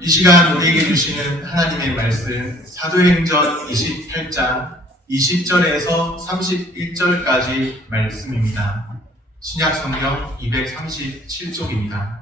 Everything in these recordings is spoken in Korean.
이 시간 우리에게 주시는 하나님의 말씀 사도행전 28장 20절에서 31절까지 말씀입니다. 신약성경 237쪽입니다.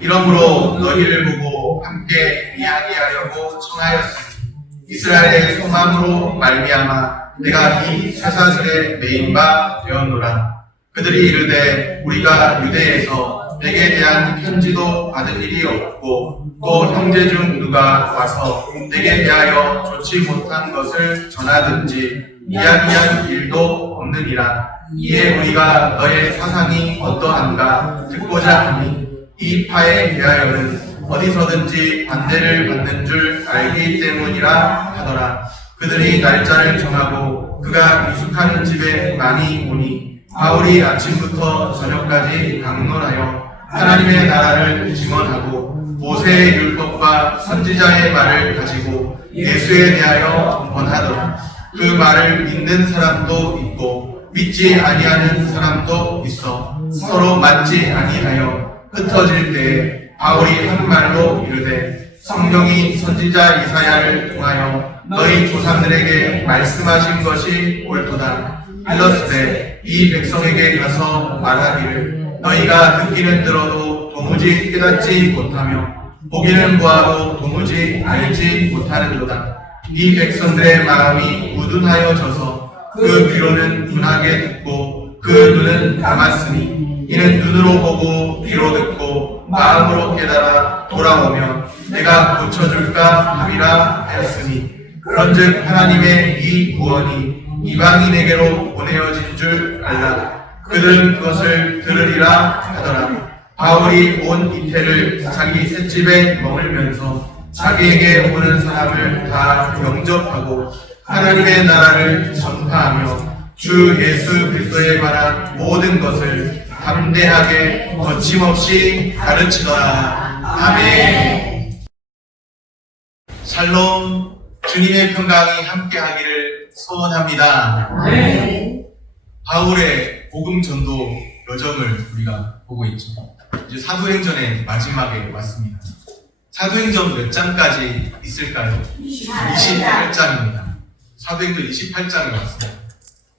이러므로 너희를 보고 함께 이야기하려고 청하였으니 이스라엘의 소망으로 말미암아 내가 이 쇠사슬에 매인 바 되었노라. 그들이 이르되 우리가 유대에서 내게 대한 편지도 받은 일이 없고 또 형제 중 누가 와서 내게 대하여 좋지 못한 것을 전하든지 이야기한 일도 없느니라. 이에 우리가 너의 사상이 어떠한가 듣고자 하니 이 파에 대하여는 어디서든지 반대를 받는 줄 알기 때문이라 하더라. 그들이 날짜를 정하고 그가 미숙한 집에 많이 오니 바울이 아침부터 저녁까지 강론하여 하나님의 나라를 증언하고 모세의 율법과 선지자의 말을 가지고 예수에 대하여 권하더라. 그 말을 믿는 사람도 있고 믿지 아니하는 사람도 있어 서로 맞지 아니하여 흩어질 때에 바울이 한 말로 이르되 성령이 선지자 이사야를 통하여 너희 조상들에게 말씀하신 것이 옳도다. 일렀으되 이 백성에게 가서 말하기를 너희가 듣기는 들어도 도무지 깨닫지 못하며 보기는 보아도 도무지 알지 못하는도다. 이 백성들의 마음이 우둔하여져서 그 귀로는 둔하게 듣고 그 눈은 감았으니 이는 눈으로 보고 귀로 듣고 마음으로 깨달아 돌아오면 내가 고쳐줄까 함이라 하였으니 그런즉 하나님의 이 구원이 이방인에게로 보내어진 줄 알라. 그들은 그것을 들으리라 하더라. 바울이 온 이태를 자기 셋집에 머물면서 자기에게 오는 사람을 다 영접하고 하나님의 나라를 전파하며 주 예수 그리스도에 관한 모든 것을 담대하게 거침없이 가르치더라. 아멘. 샬롬. 주님의 평강이 함께하기를 소원합니다. 아멘. 바울의 복음 전도 여정을 우리가 보고 있죠. 이제 사도행전의 마지막에 왔습니다. 사도행전 몇 장까지 있을까요? 28장입니다. 사도행전 28장에 왔습니다.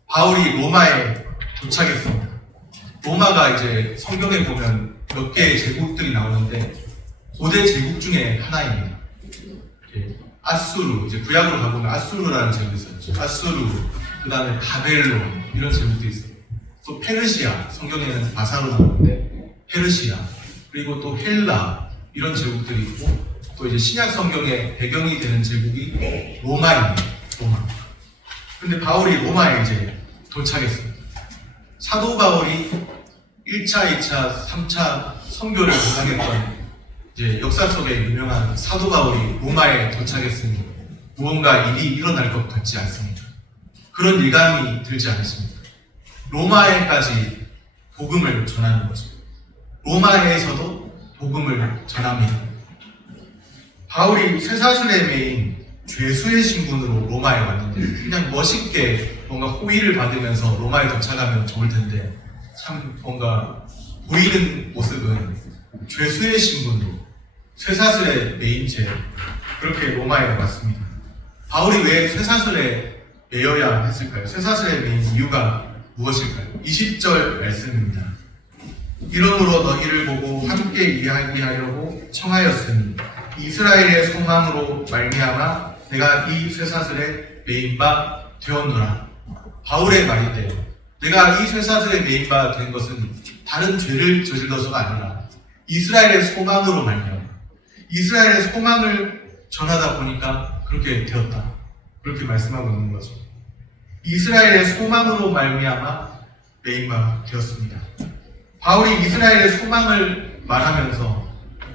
바울이 로마에 도착했습니다. 로마가 이제 성경에 보면 몇 개의 제국들이 나오는데 고대 제국 중에 하나입니다. 아수르, 이제 구약으로 가보면 아수르라는 제국이 있었죠. 아수르, 그 다음에 바벨론, 이런 제국도 있어요. 또 페르시아, 성경에는 바사로 나오는데 페르시아, 그리고 또 헬라, 이런 제국들이 있고, 또 이제 신약 성경의 배경이 되는 제국이 로마입니다. 로마. 근데 바울이 로마에 이제 도착했습니다. 사도 바울이 1차, 2차, 3차 선교를 하겠던 이제 역사 속에 유명한 사도 바울이 로마에 도착했으니 무언가 일이 일어날 것 같지 않습니다. 그런 예감이 들지 않으십니까? 로마에까지 복음을 전하는 거죠. 로마에서도 복음을 전합니다. 바울이 쇠사슬에 매인 죄수의 신분으로 로마에 왔는데 그냥 멋있게 뭔가 호의를 받으면서 로마에 도착하면 좋을 텐데 참 뭔가 보이는 모습은 죄수의 신분으로 쇠사슬에 매인 채 그렇게 로마에 왔습니다. 바울이 왜 쇠사슬에 매여야 했을까요? 쇠사슬에 매인 이유가 무엇일까요? 20절 말씀입니다. 이러므로 너희를 보고 함께 이야기하려고 청하였으니 이스라엘의 소망으로 말미암아 내가 이 쇠사슬에 매인 바 되었노라. 바울의 말인데 내가 이 쇠사슬에 매인 바 된 것은 다른 죄를 저질러서가 아니라 이스라엘의 소망으로 말미암아 이스라엘의 소망을 전하다 보니까 그렇게 되었다. 그렇게 말씀하고 있는 거죠. 이스라엘의 소망으로 말미암아 매인 바 되었습니다. 바울이 이스라엘의 소망을 말하면서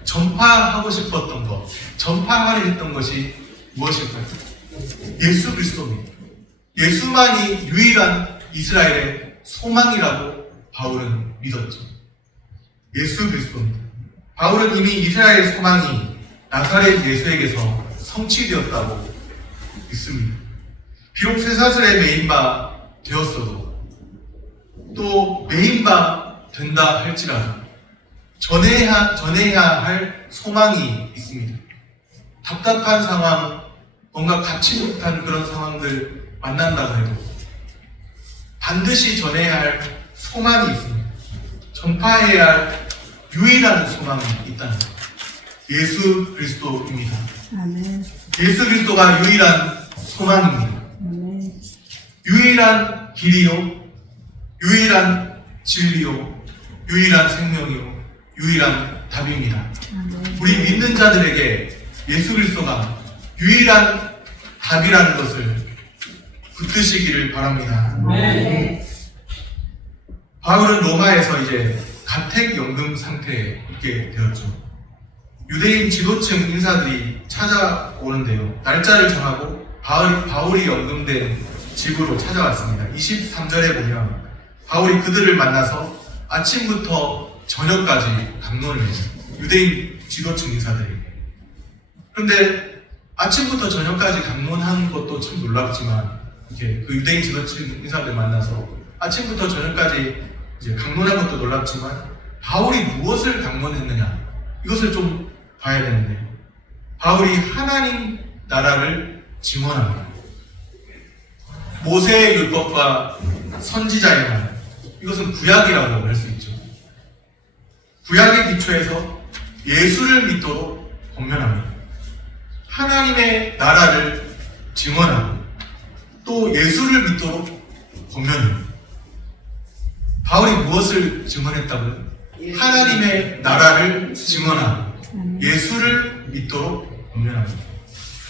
전파하고 싶었던 것, 전파하려 했던 것이 무엇일까요? 예수 그리스도입니다. 예수만이 유일한 이스라엘의 소망이라고 바울은 믿었죠. 예수 그리스도입니다. 바울은 이미 이스라엘의 소망이 나사렛 예수에게서 성취되었다고 믿습니다. 비록 쇠사슬에 매인 바 되었어도 또 매인 바 된다 할지라도 전해야 할 소망이 있습니다. 답답한 상황, 뭔가 갖지 못한 그런 상황들 만난다고 해도 반드시 전해야 할 소망이 있습니다. 전파해야 할 유일한 소망이 있다는 것. 예수 그리스도입니다. 아멘. 예수 그리스도가 유일한 소망입니다. 아멘. 유일한 길이요, 유일한 진리요, 유일한 생명이요, 유일한 답입니다. 아멘. 우리 믿는 자들에게 예수 그리스도가 유일한 답이라는 것을 붙드시기를 바랍니다. 아멘. 바울은 로마에서 이제 가택연금 상태에 있게 되었죠. 유대인 지도층 인사들이 찾아오는데요. 날짜를 정하고 바울이 연금된 집으로 찾아왔습니다. 23절에 보면 바울이 그들을 만나서 아침부터 저녁까지 강론을 해요. 유대인 지도층 인사들에게. 그런데 아침부터 저녁까지 강론한 것도 참 놀랍지만 이렇게 그 유대인 지도층 인사들 만나서 아침부터 저녁까지 이제 강론한 것도 놀랍지만 바울이 무엇을 강론했느냐 이것을 좀 봐야 되는데 바울이 하나님 나라를 증언합니다. 모세의 율법과 선지자의 말, 이것은 구약이라고 할 수 있죠. 구약의 기초에서 예수를 믿도록 권면합니다. 하나님의 나라를 증언하고 또 예수를 믿도록 권면합니다. 바울이 무엇을 증언했다고요? 하나님의 나라를 증언하고 예수를 믿도록 권면합니다.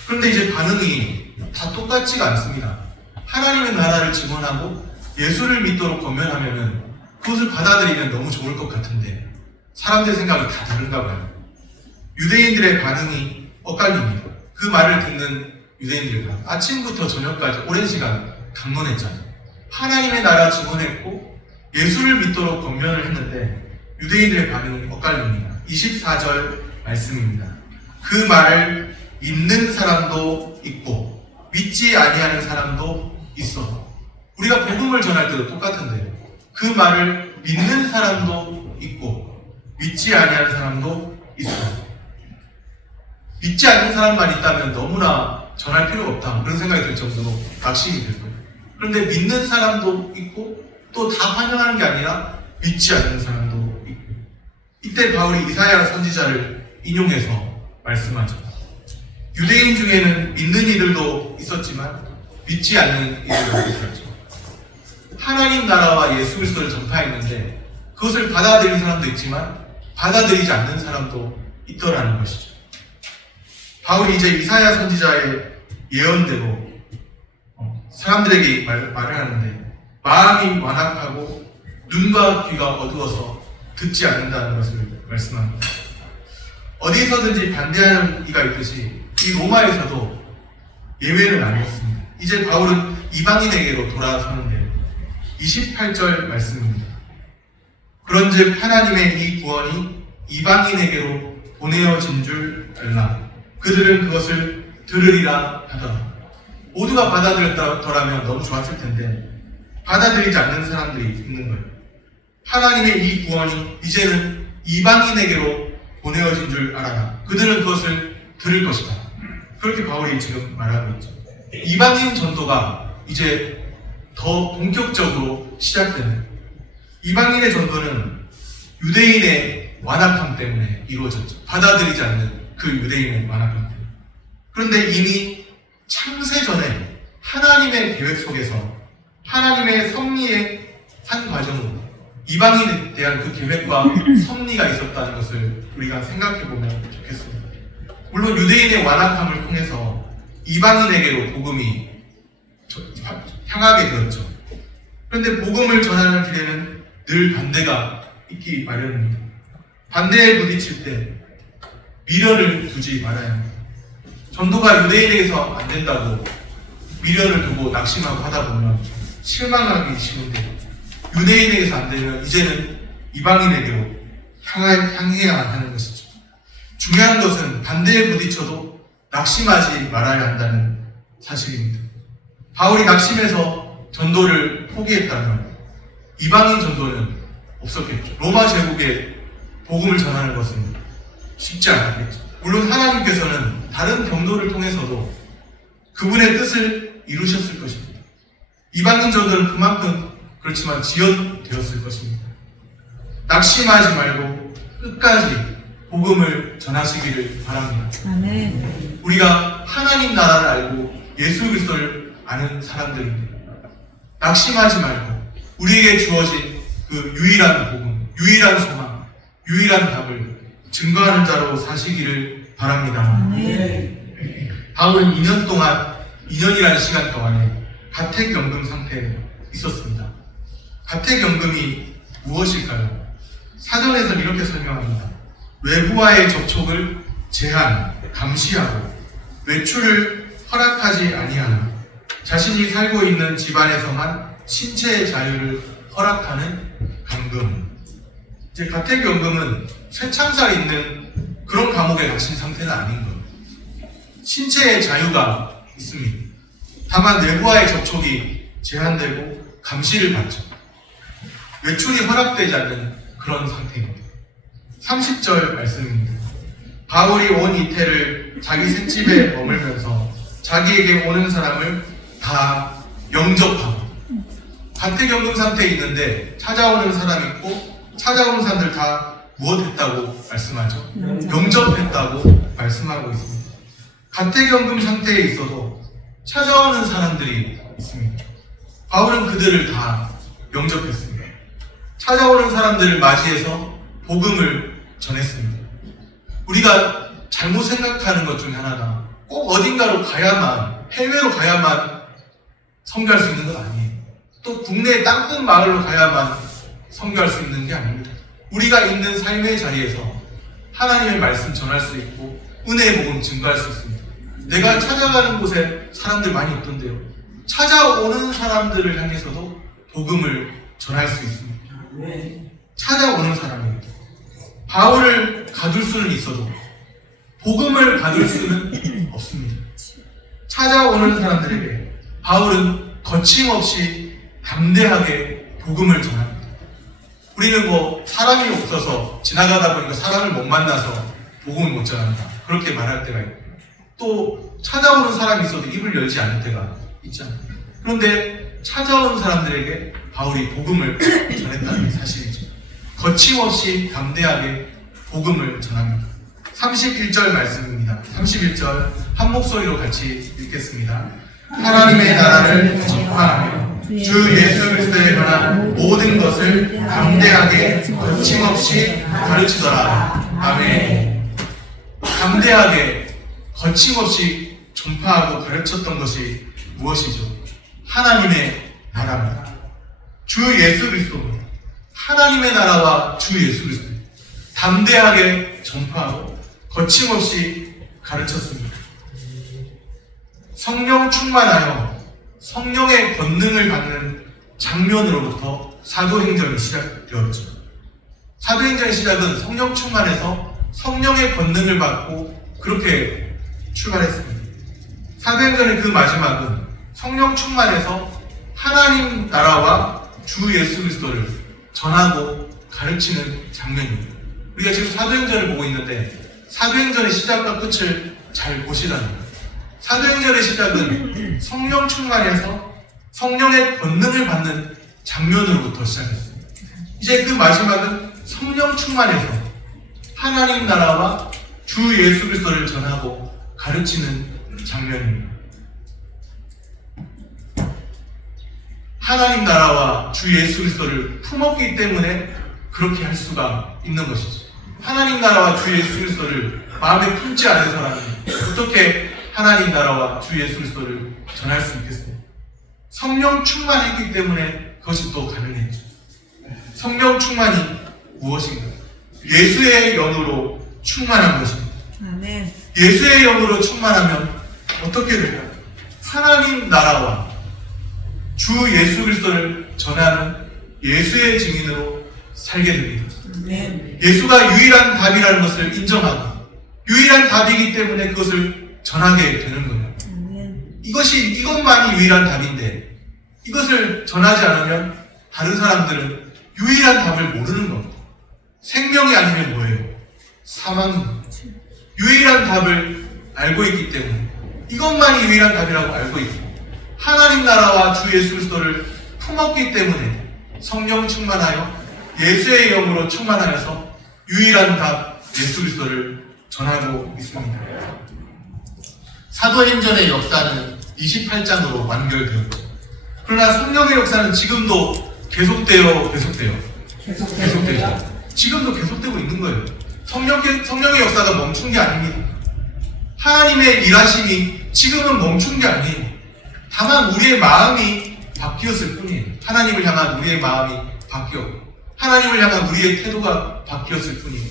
그런데 이제 반응이 다 똑같지가 않습니다. 하나님의 나라를 증언하고 예수를 믿도록 권면하면은 그것을 받아들이면 너무 좋을 것 같은데 사람들 생각이 다 다른가 봐요. 유대인들의 반응이 엇갈립니다. 그 말을 듣는 유대인들과 아침부터 저녁까지 오랜 시간 강론했잖아요. 하나님의 나라 증언했고 예수를 믿도록 권면을 했는데 유대인들의 반응이 엇갈립니다. 24절 말씀입니다. 그 말을 믿는 사람도 있고 믿지 아니하는 사람도 있어. 우리가 복음을 전할 때도 똑같은데요. 그 말을 믿는 사람도 있고 믿지 아니하는 사람도 있어. 믿지 않는 사람만 있다면 너무나 전할 필요가 없다 그런 생각이 들 정도로 낙심이 될 거예요. 그런데 믿는 사람도 있고 또 다 환영하는 게 아니라 믿지 않는 사람도 있고 이때 바울이 이사야 선지자를 인용해서 말씀하죠. 유대인 중에는 믿는 이들도 있었지만 믿지 않는 이들도 있었죠. 하나님 나라와 예수 그리스도를 전파했는데 그것을 받아들인 사람도 있지만 받아들이지 않는 사람도 있더라는 것이죠. 바울이 이제 이사야 선지자의 예언대로 사람들에게 말을 하는데 마음이 완악하고 눈과 귀가 어두워서 듣지 않는다는 것을 말씀합니다. 어디서든지 반대하는 이가 있듯이 이 로마에서도 예외는 아니었습니다. 이제 바울은 이방인에게로 돌아서는데 28절 말씀입니다. 그런즉 하나님의 이 구원이 이방인에게로 보내어진 줄 알라. 그들은 그것을 들으리라 하더라. 모두가 받아들였더라면 너무 좋았을 텐데 받아들이지 않는 사람들이 있는 거예요. 하나님의 이 구원이 이제는 이방인에게로 보내어진 줄 알아라. 그들은 그것을 들을 것이다. 그렇게 바울이 지금 말하고 있죠. 이방인 전도가 이제 더 본격적으로 시작되는 이방인의 전도는 유대인의 완악함 때문에 이루어졌죠. 받아들이지 않는 그 유대인의 완악함 때문에. 그런데 이미 창세전에 하나님의 계획 속에서 하나님의 섭리의 한 과정으로 이방인에 대한 그 계획과 섭리가 있었다는 것을 우리가 생각해보면 좋겠습니다. 물론 유대인의 완악함을 통해서 이방인에게로 복음이 향하게 되었죠. 그런데 복음을 전하는 길에는 늘 반대가 있기 마련입니다. 반대에 부딪힐 때 미련을 두지 말아야 합니다. 전도가 유대인에게서 안 된다고 미련을 두고 낙심하고 하다 보면 실망하기 쉬운데 유대인에게서 안 되면 이제는 이방인에게로 향해야 하는 것이죠. 중요한 것은 반대에 부딪혀도 낙심하지 말아야 한다는 사실입니다. 바울이 낙심해서 전도를 포기했다면 이방인 전도는 없었겠죠. 로마 제국의 복음을 전하는 것은 쉽지 않겠죠. 물론 하나님께서는 다른 경로를 통해서도 그분의 뜻을 이루셨을 것입니다. 이방인전들은 그만큼 그렇지만 지연되었을 것입니다. 낙심하지 말고 끝까지 복음을 전하시기를 바랍니다. 아멘. 우리가 하나님 나라를 알고 예수 그리스도를 아는 사람들입니다. 낙심하지 말고 우리에게 주어진 그 유일한 복음, 유일한 소망, 유일한 답을 증거하는 자로 사시기를 바랍니다. 아멘. 바울은 2년이라는 시간 동안에 가택연금 상태에 있었습니다. 가택연금이 무엇일까요? 사전에서 이렇게 설명합니다. 외부와의 접촉을 제한, 감시하고 외출을 허락하지 아니하나 자신이 살고 있는 집안에서만 신체의 자유를 허락하는 감금. 이제 가택연금은 쇠창살 있는 그런 감옥에 갇힌 상태는 아닌 거예요. 신체의 자유가 있습니다. 다만 외부와의 접촉이 제한되고 감시를 받죠. 외출이 허락되지 않는 그런 상태입니다. 30절 말씀입니다. 바울이 온 이태를 자기 셋집에 머물면서 자기에게 오는 사람을 다 영접하고, 가택연금 상태에 있는데 찾아오는 사람 있고 찾아오는 사람들 다 무엇했다고 말씀하죠? 영접했다고 말씀하고 있습니다. 가택연금 상태에 있어도 찾아오는 사람들이 있습니다. 바울은 그들을 다 영접했습니다. 찾아오는 사람들을 맞이해서 복음을 전했습니다. 우리가 잘못 생각하는 것 중에 하나가 꼭 어딘가로 가야만, 해외로 가야만 선교할 수 있는 건 아니에요. 또 국내 땅끝 마을로 가야만 선교할 수 있는 게 아닙니다. 우리가 있는 삶의 자리에서 하나님의 말씀 전할 수 있고 은혜의 복음 증거할 수 있습니다. 내가 찾아가는 곳에 사람들 많이 있던데요. 찾아오는 사람들을 향해서도 복음을 전할 수 있습니다. 찾아오는 사람입니다. 바울을 가둘 수는 있어도 복음을 가둘 수는 없습니다. 찾아오는 사람들에게 바울은 거침없이 담대하게 복음을 전합니다. 우리는 뭐 사람이 없어서 지나가다 보니까 사람을 못 만나서 복음을 못 전한다, 그렇게 말할 때가 있고, 또 찾아오는 사람이 있어도 입을 열지 않을 때가 있잖아요. 그런데 찾아오는 사람들에게 바울이 복음을 전했다는 사실이죠. 거침없이 담대하게 복음을 전합니다. 31절 말씀입니다. 31절 한 목소리로 같이 읽겠습니다. 하나님의 나라를 전파하며 주 예수 그리스도에 관한 모든 것을 담대하게 거침없이 가르치더라. 아멘. 담대하게 거침없이 전파하고 가르쳤던 것이 무엇이죠? 하나님의 나라입니다. 주 예수 그리스도입니다. 하나님의 나라와 주 예수 그리스도 담대하게 전파하고 거침없이 가르쳤습니다. 성령 충만하여 성령의 권능을 받는 장면으로부터 사도행전이 시작되었죠. 사도행전의 시작은 성령 충만해서 성령의 권능을 받고 그렇게 출발했습니다. 사도행전의 그 마지막은 성령 충만해서 하나님 나라와 주 예수 그리스도를 전하고 가르치는 장면입니다. 우리가 지금 사도행전을 보고 있는데 사도행전의 시작과 끝을 잘 보시라는 거예요. 사도행전의 시작은 성령 충만해서 성령의 권능을 받는 장면으로부터 시작했습니다. 이제 그 마지막은 성령 충만해서 하나님 나라와 주 예수 그리스도를 전하고 가르치는 장면입니다. 하나님 나라와 주 예수 그리스도를 품었기 때문에 그렇게 할 수가 있는 것이죠. 하나님 나라와 주 예수 그리스도를 마음에 품지 않은 사람이 어떻게 하나님 나라와 주 예수 그리스도를 전할 수 있겠습니까? 성령 충만했기 때문에 그것이 또 가능했죠. 성령 충만이 무엇인가? 예수의 영으로 충만한 것입니다. 아멘. 예수의 영으로 충만하면 어떻게 될까요? 하나님 나라와 주 예수 그리스도를 전하는 예수의 증인으로 살게 됩니다. 아멘. 예수가 유일한 답이라는 것을 인정하고 유일한 답이기 때문에 그것을 전하게 되는 거예요. 아멘. 이것만이 유일한 답인데 이것을 전하지 않으면 다른 사람들은 유일한 답을 모르는 겁니다. 생명이 아니면 뭐예요? 사망입니다. 유일한 답을 알고 있기 때문에 이것만이 유일한 답이라고 알고 있고 하나님 나라와 주 예수 그리스도를 품었기 때문에 성령 충만하여 예수의 영으로 충만하여서 유일한 답 예수 그리스도를 전하고 있습니다. 사도행전의 역사는 28장으로 완결되었고 그러나 성령의 역사는 지금도 계속되죠. 지금도 계속되고 있는 거예요. 성령의 역사가 멈춘 게 아닙니다. 하나님의 일하심이 지금은 멈춘 게 아니에요. 다만 우리의 마음이 바뀌었을 뿐이에요. 하나님을 향한 우리의 마음이 바뀌었고 하나님을 향한 우리의 태도가 바뀌었을 뿐이에요.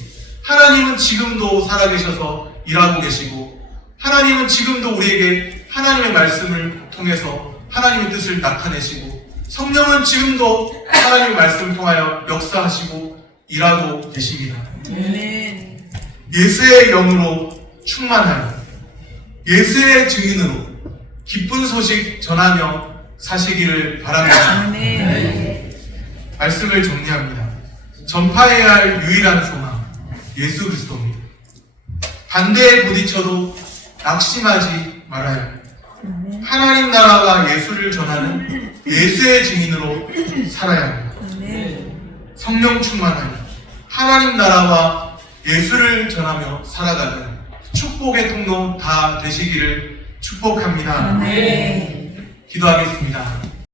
하나님은 지금도 살아계셔서 일하고 계시고 하나님은 지금도 우리에게 하나님의 말씀을 통해서 하나님의 뜻을 나타내시고 성령은 지금도 하나님의 말씀을 통하여 역사하시고 일하고 계십니다. 아멘. 예수의 영으로 충만하여 예수의 증인으로 기쁜 소식 전하며 사시기를 바랍니다. 아멘. 말씀을 정리합니다. 전파해야 할 유일한 소망 예수 그리스도입니다. 반대에 부딪혀도 낙심하지 말아야 합니다. 하나님 나라와 예수를 전하는 예수의 증인으로 살아야 합니다. 아멘. 성령 충만하여 하나님 나라와 예수를 전하며 살아가는 축복의 통로 다 되시기를 축복합니다. 아멘. 기도하겠습니다.